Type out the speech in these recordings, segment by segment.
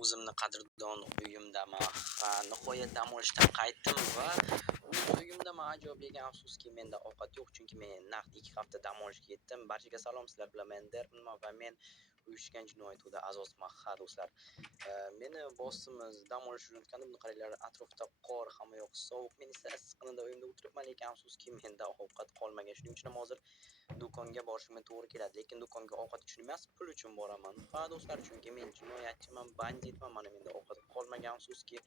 o'zimni qadrdon uyimdaman. Nihoyat dam olishdan qaytdim va o'z uyimdaman. Ajoyib, lekin afsuski menda ovqat yo'q, chunki men naqd 2 hafta dam olishga ketdim. Barchaga salom, sizlar bilan men Derman va men uyushgan jinoyat to'da a'zosiman. Ha do'stlar, meni bossimiz dam olish jo'natganda buni qaranglar, atrofda qor, hamma yoq sovuq. Men esa issiqqinada uyimda o'tiribman, lekin afsuski menda ovqat qolmagan. Shuning uchun ham hozir do'konga borishim to'g'ri keladi, lekin do'konga ovqat uchun emas, pul uchun boraman. Ha do'stlar, chunki men jinoyatchiman, banditman, mana menda ovqat qolmagan afsuski.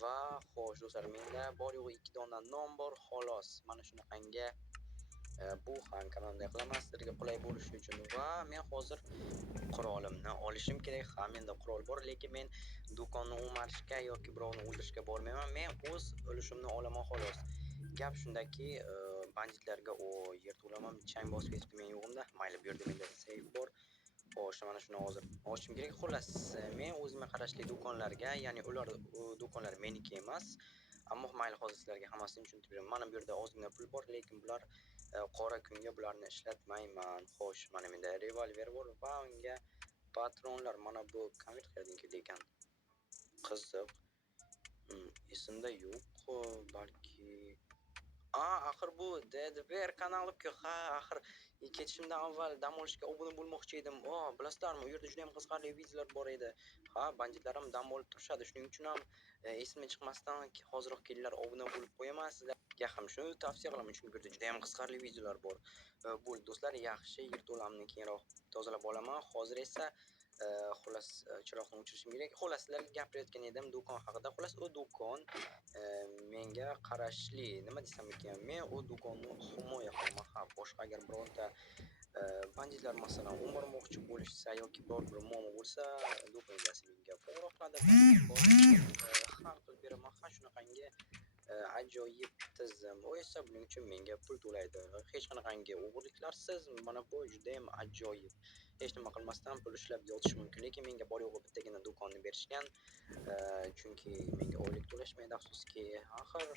Va xo'sh do'stlar, menda bor yo'g'i 2 dona non bor, xolos. Mana shunaqangi bu ham qanday qilaman sizlarga qulay bo'lishi uchun. Va men hozir qurolimni olishim kerak. Ha, menda qurol bor, lekin men do'konni o'marishga yoki birovni o'ldirishga bormayman. Men o'z ulushimni olaman xolos. Gap shundaki, banditlarga yerda o'laman, chang bosib ketibdi men yo'g'imda. Mayli, bu yerda menda seyf bor. Xo'sh, mana shuni hozir ochishim kerak. Xullas, men o'zimga qarashli do'konlarga, ya'ni ular do'konlar meniki emas. Ammo mayli, hozir sizlarga hammasini tushuntirib beraman. Mana bu yerda ozgina pul bor, lekin bular qora kunga bularni ishlatmayman. Xo'sh, mana menda revolver bor va unga patronlar. Mana bu konvert qayerdan keldi ekan? Qiziq. Esimda yo'q. Balki axir bu DDR kanaliku. Ha, axir ketishimdan avval dam olishga obuna bo'lmoqchi edim. Bilasizlarmi, u yerda juda ham qiziqarli videolar bor edi. Ha, banditlar ham dam olib turishadi. Shuning uchun ham esimga chiqmasdan hozirroq kelinglar, obuna bo'lib qo'yaman. Sizlarga ham shuni tavsiya qilaman, chunki bu yerda juda ham qiziqarli videolar bor. Bo'ldi do'stlar, yaxshi yerto'lamni keyinroq tozalab olaman. Hozir esa xullas chiroqni o'chirishim kerak. Xullas sizlarga gapirayotgan edim do'kon haqida. Xullas u do'kon menga qarashli, nima desam ekan, men u do'konni himoya qilaman. Ha, boshqa agar bironta banditlar masalan o'marmoqchi bo'lishsa yoki biror bir muammo bo'lsa, do'kon egasi menga qo'ng'iroq qiladi, hal qilib beraman. Ha, shunaqangi ajoyib tizim. U esa buning uchun menga pul to'laydi. Hech qanaqangi o'g'irliklarsiz. Mana bu juda ham ajoyib. Hech nima qilmasdan pul ishlab yotish mumkin, lekin menga bor yo'g'i bittagina do'konni berishgan. Chunki menga oylik to'lashmaydi afsuski. Axir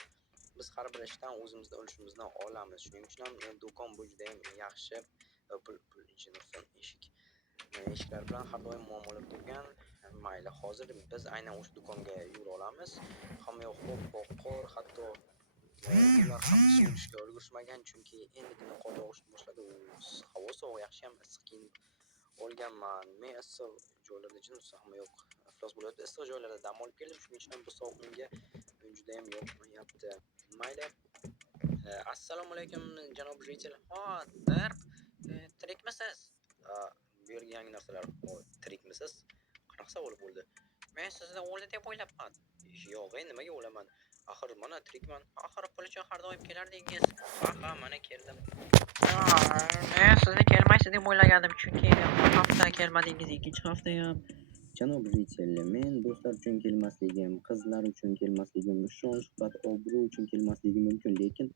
biz har bir ishdan o'zimizning ulushimizni olamiz. Shuning uchun ham do'kon bu juda ham yaxshi. Pul injenerson eshiklar bilan har doim muammolar bo'lgan. Mayli, hozir biz aynan o'sha do'konga yura olamiz. Hamma yoq qor, hatto ular ham suvishga ulgurishmagan, chunki endigina qor yog'ishni boshladi. Havo sovuq, yaxshi ham issiq kiyinib olganman. Men issiq joylarda jinimsa hamma yoq iflos bo'ladi. Issiq joylarda dam olib keldim, shuning uchun ham bu sovuq menga juda ham yoqmayapti. Mayli. Assalomu alaykum janob Ritel. Darb, tirikmisiz? Bu yerga yangi narsalar. Tirikmisiz? Qanaqa savol bo'ldi? Men sizni o'ldi deb o'ylabman. Yo'q, nimaga o'laman? Axir mana tirikman. Axir pul uchun har doim kelardingiz. Ha, mana keldim. Men sizni kelmaysiz deb o'ylagandim, chunki bir hafta kelmadingiz, ikkinchi hafta ham. Janob Ritel, men do'stlar uchun kelmasligim, qizlar uchun kelmasligim, shon shuhrat obro' uchun kelmasligim mumkin, lekin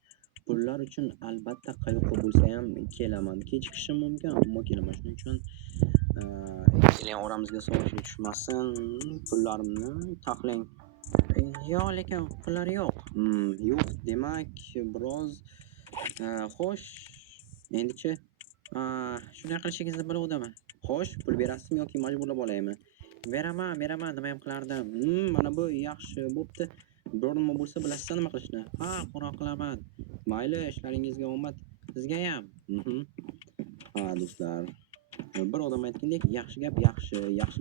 pullar uchun albatta qayoqqa bo'lsa ham kelaman. Kechikishim mumkin, ammo kelaman. Shuning uchun keling, oramizga sovuqlik tushmasin, pullarimni taxlang. Yo'q, lekin pullar yo'q. Yo'q, demak, biroz xo'sh, endichi shunday qilishingizni biluvdim. Xo'sh, pul berasizmi yoki majburlab olaymi? Beraman, nima ham qilardim. Mana bu yaxshi bo'pti. Biror nima bo'lsa bilasizlar nima qilishni. Ha, qo'ng'iroq qilaman. Mayli, ishlaringizga omad. Sizga ham. Ha, do'stlar. Bir odam aytgandek, yaxshi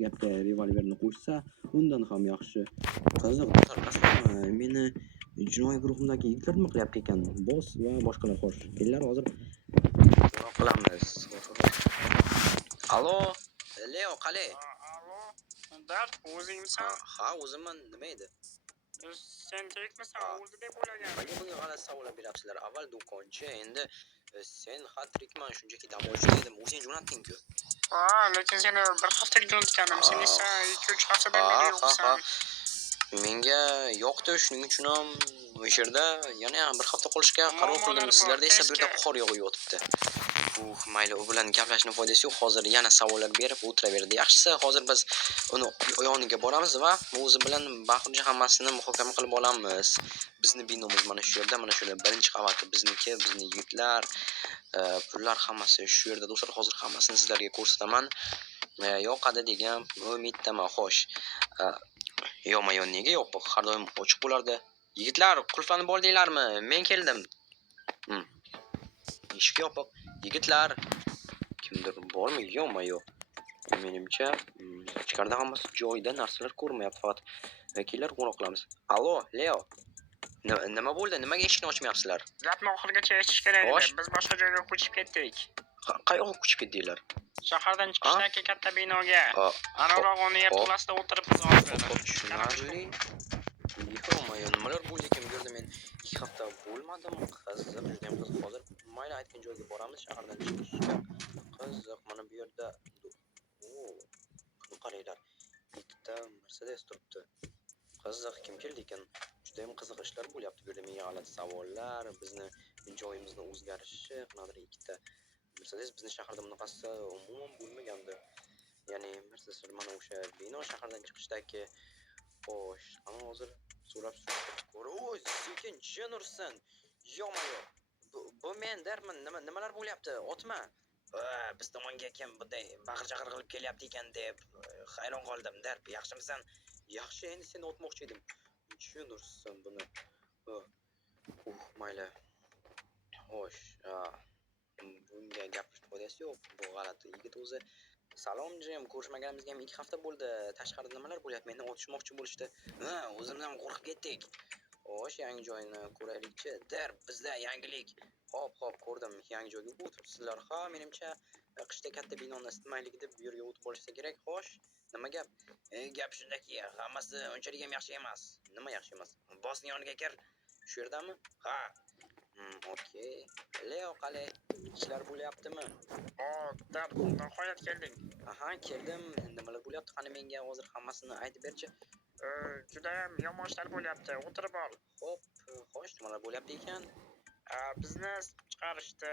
gapga revolverni qo'shsa, undan ham yaxshi. Qiziq, do'stlar, meni jinoiy guruhimdagi yigitlar nima qilyapti ekan? Boss va boshqalar xo'sh. Kelinglar hozir qilamiz. Allo, Leo, qalay? Allo, Darb, o'zingmisan? Ha, o'zimman. Nima edi? Sen tirikmisan? O'ldi deb o'ylagandim. Nimaga bunga g'alati savollar berapsizlar? Avval do'konchi, endi sen tirikman, shunchaki dam olishda edim. O'zing jo'natding-ku. Lekin seni bir haftaga jo'natganim. Sen esa 2-3 haftadan beri yo'qsan. Menga yoqdi, shuning uchun ham o'sha yerda yana bir hafta qolishga qaror qildim. Sizlarda esa bu yerda qor yog'ib yotibdi. Mayli, u bilan gaplashishning foydasi yo'q. Hozir yana savollar berib o'tiraverdi. Yaxshisi, hozir biz uni yoniga boramiz va o'zi bilan bahorcha hammasini muhokama qilib olamiz. Bizni binomiz mana shu yerda, birinchi qavati bizniki, bizni yigitlar, pullar hammasi shu yerda. Do'stlar, hozir hammasini sizlarga ko'rsataman. Yoqadi degan umiddaman. Xo'sh. Yo'q-ma, nega yo'q? Bu har doim ochiq bo'lardi. Yigitlar, qulflanib oldinglarmi? Men keldim. Eshik yopiq. Yigitlar, kimdir bormi? Yo'q-ma, yo'q. Menimcha, ichkarida hammasi joyida, narsalar ko'rmayapti faqat. Vakillar qo'ng'iroq qilamiz. Allo, Leo. Nima bo'ldi? Nimaga eshikni ochmayapsizlar? Gapni oxirigacha eshitish kerak Xo'sh. edi. Biz boshqa joyga ko'chib ketdik. Qayoqqa ko'chib ketdinglar? Shahardan chiqishdagi katta binoga. A, Aniqroq uni yerto'lasida o'tiribmiz hozir. tushunarli. Yo'q-ma, nimalar bo'ldi ekan bu yerda? Men 2 hafta bo'lmadimi? Qiziq, juda ham qiziq. Hozir mayli aytgan joyga boramiz, shahardan chiqishga. Qiziq, mana bu yerda qani qaranglar. Ikkita Mercedes turibdi. Qiziq, kim keldi ekan? Juda ham qiziq ishlar bo'lyapti bu yerda. Menga g'alati savollar, bizni joyimizni o'zgarishi, qanaqadir ikkita Mercedes bizni shaharda bunaqasi umuman bo'lmagandi. Ya'ni Mercedes mana o'sha bino shahardan chiqishdagi. Xo'sh, ana hozir so'rab ko'ray, sekin jin ursin. Yo'q-ma-yo'q. Bu men derman, nimalar bo'lyapti? Otma. Biz tomonga kim bunday baqir-chaqir qilib kelyapti ekan deb hayron qoldim. Darb, yaxshimisan? Yaxshi, endi seni otmoqchi edim. Jin ursin buni. Mayli. Xo'sh, bunga gapirishni foydasi yo'q. Bu g'alati yigit o'zi. Salom jim, ko'rishmaganimizga ham 2 hafta bo'ldi. Tashqarida nimalar bo'lyapti? Meni otishmoqchi bo'lishdi. O'zimdan qo'rqib ketdik. Xo'sh, yangi joyni ko'raylikchi. Bizda yangilik. Hop, ko'rdim. Yangi joyga o'tibsizlar. Ha, menimcha qishda katta binoni istamaylik deb bu yerga o'tib olishsa kerak. Xo'sh, nima gap? Gap shundaki, hammasi unchalik ham yaxshi emas. Nima yaxshi emas? Bossning yoniga kir. Shu yerdami? Ha. Okey. Leo, qalay? Ishlar bo'lyaptimi? Nihoyat kelding. Aha, keldim. Nimalar bo'lyapti? Qani menga hozir hammasini aytib berchi. Juda ham yomon ishlar bo'lyapti. O'tirib ol. Xo'p, xo'sh, nimalar bo'lyapti ekan? Bizni chiqarishdi.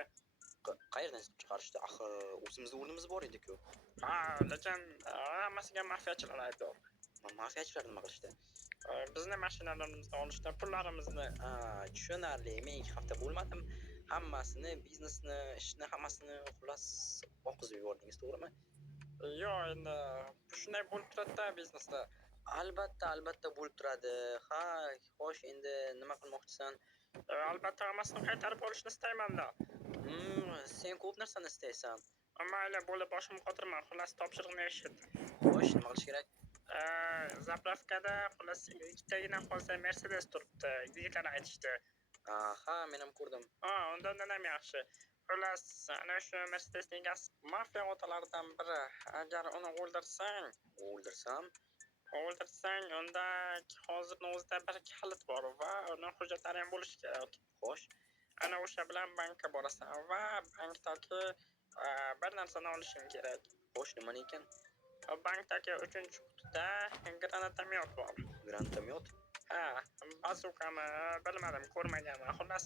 Qayerdan chiqarishdi? Axir o'zimizning o'rnimiz bor edi-ku. Lekin hammasiga mafiyachilar aybdor. Mafiyachilar nima qilishdi? Bizni mashinalarimizni olishdi, pullarimizni. Tushunarli. Men 2 hafta bo'lmadim. Hammasini, biznesni, ishni hammasini xullas oqizib yubordingiz, to'g'rimi? Yo'q, endi shunday bo'lib turadi-da biznesda. Albatta bo'lib turadi. Ha, xo'sh, endi nima qilmoqchisan? Albatta hammasini qaytarib olishni istayman-da. Sen ko'p narsani istaysan. Mayli, bo'lib boshim qotirman. Xullas topshiriqni eshit. Xo'sh, nima qilish kerak? Zapravkada xullas ikkitagina qolsa Mercedes turibdi. Yigitlar aytishdi. Ha, men ham ko'rdim. Undan ham yaxshi. Xullas, ana shu Mercedesning egasi mafiya otalaridan biri. Agar uni o'ldirsang, unda hozirning o'zida bir kalit bor va uni hujjatlari ham bo'lishi kerak. Xo'sh, ana o'sha bilan bankka borasan va bankdagi bir narsani olishing kerak. Xo'sh, nima ekan? Bankdagi 3-qutida granatomyot bor. Granatomyot? Bazukami, bilmadim, ko'rmaganman. Xullas,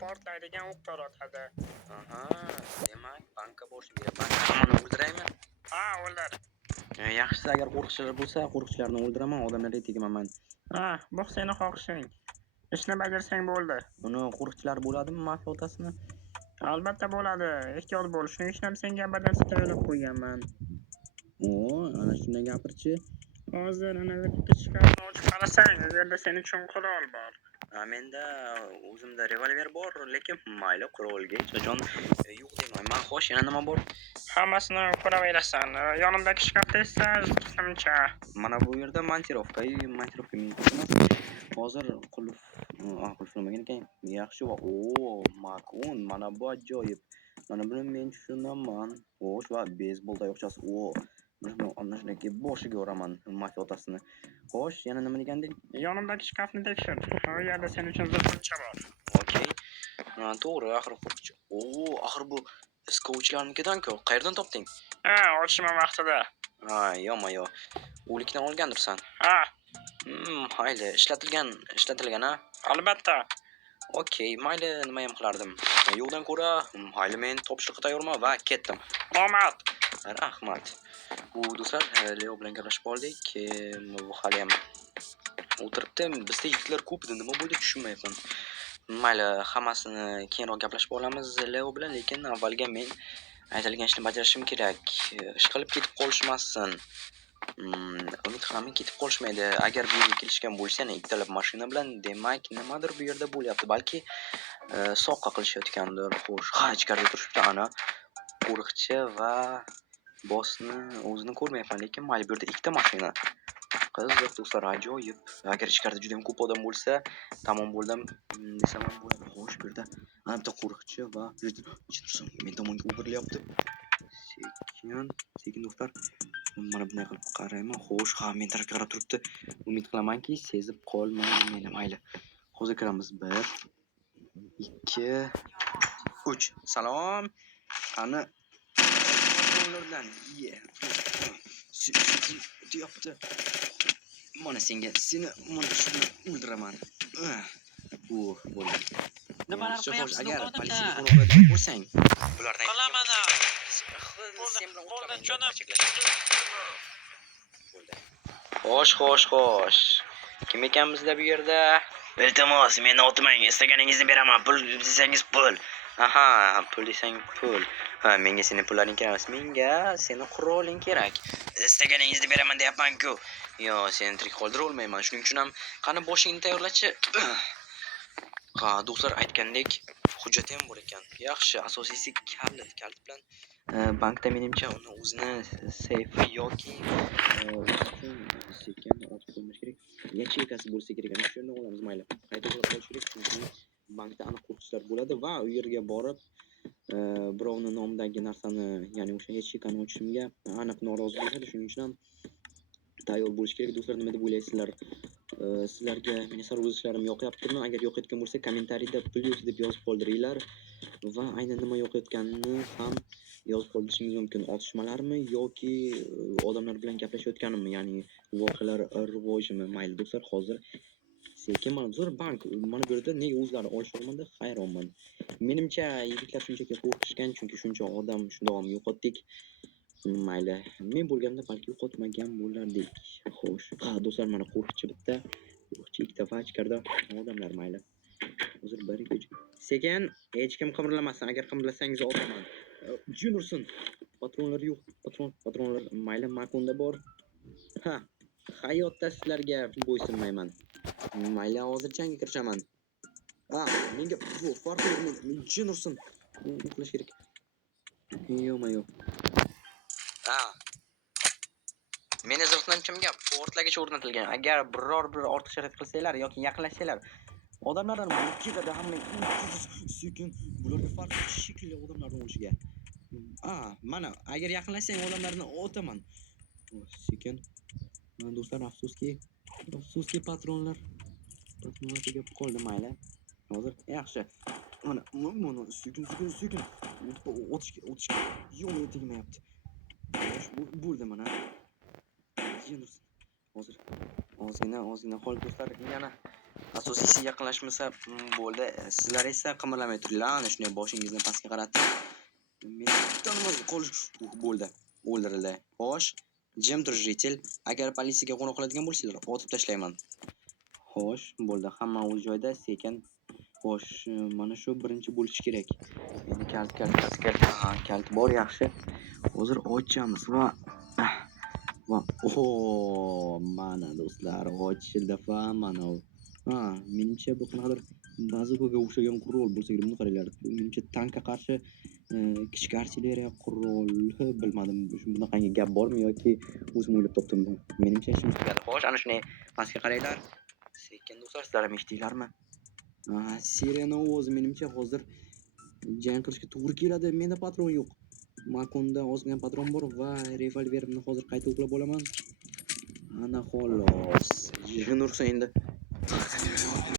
portlaydigan o'qlar otadi. Demak, bankka borish kerak. Bankni o'ldiraymi? O'ldir. Yaxshisi, agar qo'riqchilar bo'lsa, qo'riqchilarni o'ldiraman, odamlarga tegmaman. Bu seni xohishing. Ishni bajarsang bo'ldi. Uni qo'riqchilar bo'ladimi, mafiya otasini? Albatta bo'ladi. Ehtiyot bo'l. Shuning uchun ham senga bir narsa tayyorlab qo'yganman. Ana shunday gapirchi. Hozir ana shkafni ochib qarasang, u yerda sening uchun qurol bor. Menda o'zimda revolver bor, lekin mayli, qurolga hech qachon yo'q demayman. Xo'sh, yana nima bor? Hammasini ko'raverasan. Yonimdagi shkafda esa shuncha. Mana bu yerda montirovka emas. Hozir qulf nimagan ekan? Yaxshi va makon, mana bu ajoyib. Mana buni men tushunaman. Xo'sh, va beyzbol tayoqchasi. Ana shunday boshiga uraman mafiya otasini. Xo'sh, yana nima deganding? Yonimdagi shkafni tekshir. U yerda sening uchun zirhuncha bor. Okey. To'g'ri, axir qo'rqchi. Axir bu skovchilarnikidan-ku. Qayerdan topding? Ochishma vaqtida. Yo'q. O'likdan olgandirsan. Mayli, ishlatilgan, ha? Albatta. Okey, mayli, nima ham qilardim. Yo'qdan ko'ra, mayli, men topshiriqqa tayyorman va ketdim. Omad. Rahmat. Do'stlar, Leo bilan gaplashib oldik. Bu hali ham o'tiribdi. Bizda yigitlar ko'p edi, nima bo'ldi tushunmayapman. Mayli, hammasini keyinroq gaplashib olamiz Leo bilan, lekin avvalga men aytilgan ishni bajarishim kerak. Ishqilib ketib qolishmasin. Umid qilaman ketib qolishmaydi. Agar bu yerga kelishgan bo'lsa, yana ikkalab mashina bilan, demak, nimadir bu yerda bo'lyapti. Balki soqqa qilishayotgandir. Xo'sh, ichkarida turibdi ana qo'riqchi va bossni o'zini ko'rmayapman, lekin mayli, bu yerda ikkita mashina. Qiziq do'stlar, ajoyib. Agar ichkarida juda ham ko'p odam bo'lsa, tamom bo'ldim desam ham bo'ladi. Xo'sh, bu yerda ana bitta qo'riqchi va men tomonga o'girilyapti. Sekin do'stlar. Mana bunday qilib qarayman. Xo'sh, men tarafga qarab turibdi. Umid qilamanki, sezib qolmaydi meni. Mayli. Hozir kiramiz. 1 2 3. Salom. Qani patronlardan deyapti. Mana senga, seni mana shu bilan o'ldiraman. Bo'ldi. Nimalar qilyapsiz Agar odamlar? politsiyaga qo'ng'iroq qiladigan bo'lsang, bulardan Qilaman. sen bilan Bo'ldi, o'tiraman. jonim. Bo'ldi. Xo'sh. Kim ekanmizda bu yerda? Iltimos, meni otmang. Istaganingizni beraman. Pul desangiz pul. Aha, pul desang pul. Ha, menga seni pullaring kerak emas. Menga seni quroling kerak. Istaganingizni beraman deyapman-ku. Yo, seni tirik qoldira olmayman. Shuning uchun ham qani boshingni tayyorlachi. Ha, do'stlar aytgandek, hujjati ham bor ekan. Yaxshi, asosiysi kalt bilan bankda menimcha uni o'zini seyfi yoki sekin otib qo'ymish kerak. Yachekasi bo'lsa kerak. Ana shunday olamiz, mayli. Qayta qolish kerak, chunki bankda aniq qo'riqchilar bo'ladi va u yerga borib birovning nomidagi narsani, ya'ni o'sha yachekani ochishimga aniq norozi bo'ladi. Shuning uchun ham tayyor bo'lish kerak. Do'stlar, nima deb o'ylaysizlar? Sizlarga meni sarguzishlarim yoqyaptimi? Agar yoqayotgan bo'lsa, kommentariyda plyus deb yozib qoldiringlar va aynan nima yoqayotganini ham yozib qoldirishingiz mumkin. Otishmalarmi yoki odamlar bilan gaplashayotganimmi, ya'ni voqealar rivojimi? Mayli do'stlar, hozir sekin mana zo'r bank. Mana bu yerda nega o'zlari olisholmadi? Hayronman. Menimcha yigitlar shunchaki qo'rqishgan, chunki shuncha odam shundoq yo'qotdik. Mayli, men bo'lganda balki yo'qotmagan bo'lardik. Xo'sh, do'stlar, mana qo'riqchi bitta, qo'riqchi ikkita va ichkarida odamlar. Mayli. Hozir 1 2 3. Sekin, hech kim qimirlamasin. Agar qimirlasangiz otaman. Jin ursin. Patronlar yo'q. Patronlar mayli makonda bor. Hayotda sizlarga bo'ysunmayman. Mayli, hozir jangga kirishaman. Menga farq yo'q. Men jin ursin. Uxlash kerak. Yo'q. Meni zirhlanchimga portlagich o'rnatilgan. Agar biror bir ortiqcha harakat qilsanglar yoki yaqinlashsanglar, odamlardan ketadi hamma. Sekin, bularga farq shekilli odamlarning o'lishiga. Mana agar yaqinlashsang odamlarni otaman. Sekin. Mana do'stlar, afsuski patronlar tegib qoldi. Mayli. Hozir yaxshi. Mana sekin. O'tishga yo'q tegmayapti. Bo'ldi mana. Hozir ozgina qol do'stlar, yana asosiysi yaqinlashmasa bo'ldi. Sizlar esa qimirlamay turinglar. Ana shunday boshingizni pastga qaratib, meni tanimay qolish bo'ldi. O'ldirildi. Xo'sh, jim tur jitel. Agar politsiyaga qo'ng'iroq qiladigan bo'lsanglar, otib tashlayman. Xo'sh, bo'ldi. Hamma o'z joyida, sekin. Xo'sh, mana shu birinchi bo'lishi kerak. Endi kalt bor, yaxshi. Hozir ochamiz va mana do'stlar, ochildi va mana u. Menimcha bu qanaqadir bazukaga o'xshagan qurol bo'lsa kerak. Buni qaranglar. Menimcha tankga qarshi kichik artilleriya quroli, bilmadim. Bunaqangi gap bormi yoki o'zim o'ylab topdimmi? Menimcha shunday chiqadi. Xo'sh, ana shunday pastga qaranglar. Sekin do'stlar, sizlar ham eshitdinglarmi? Sirena ovozi. Menimcha hozir jang qilishga to'g'ri keladi. Menda patron yo'q. Makonda ozgina patron bor va revolverimni hozir qayta o'qlab olaman. Ana xolos. Jin ursa endi.